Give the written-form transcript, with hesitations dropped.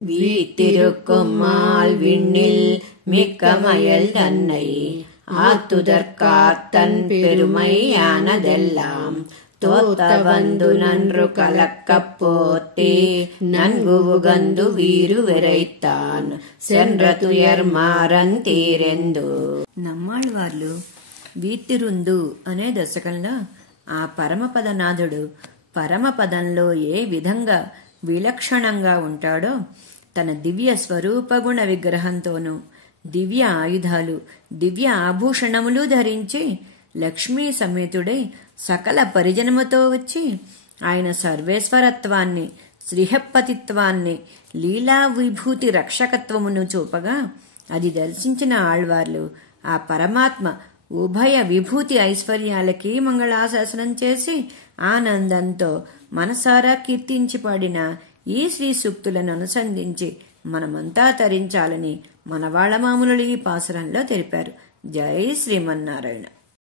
வீத்திருக்கும்மால் விண்ணில் மிக்கமயல் தன்னை ஆத்துதற்காத்தன் பெருமையானதெல்லாம் தோத்த வந்து நன்று கலக்கப் போத்தே நன்கு உகந்து వీరు వెరైతాన్ సెండ్ర తుయర్ మారన్ తీరెందు. నమ్మాళ్ళవార్లు వీతిరుందు అనే దశకంలో ఆ పరమపదనాథుడు పరమపదంలో ఏ విధంగా విలక్షణంగా ఉంటాడో తన దివ్య స్వరూపగుణ విగ్రహంతోనూ దివ్య ఆయుధాలు దివ్య ఆభూషణములు ధరించి లక్ష్మీ సమేతుడై సకల పరిజనముతో వచ్చి ఆయన సర్వేశ్వరత్వాన్ని శ్రీహపతిత్వాన్ని లీలా విభూతి రక్షకత్వమును చూపగా అది దర్శించిన ఆళ్వార్లు ఆ పరమాత్మ ఉభయ విభూతి ఐశ్వర్యాలకి మంగళాశాసనం చేసి ఆనందంతో మనసారా కీర్తించి పాడిన ఈ శ్రీ సూక్తులను అనుసంధించి మనమంతా తరించాలని మనవాళ్ల మామూలు ఈ పాసురంలో తెలిపారు. జై శ్రీమన్నారాయణ.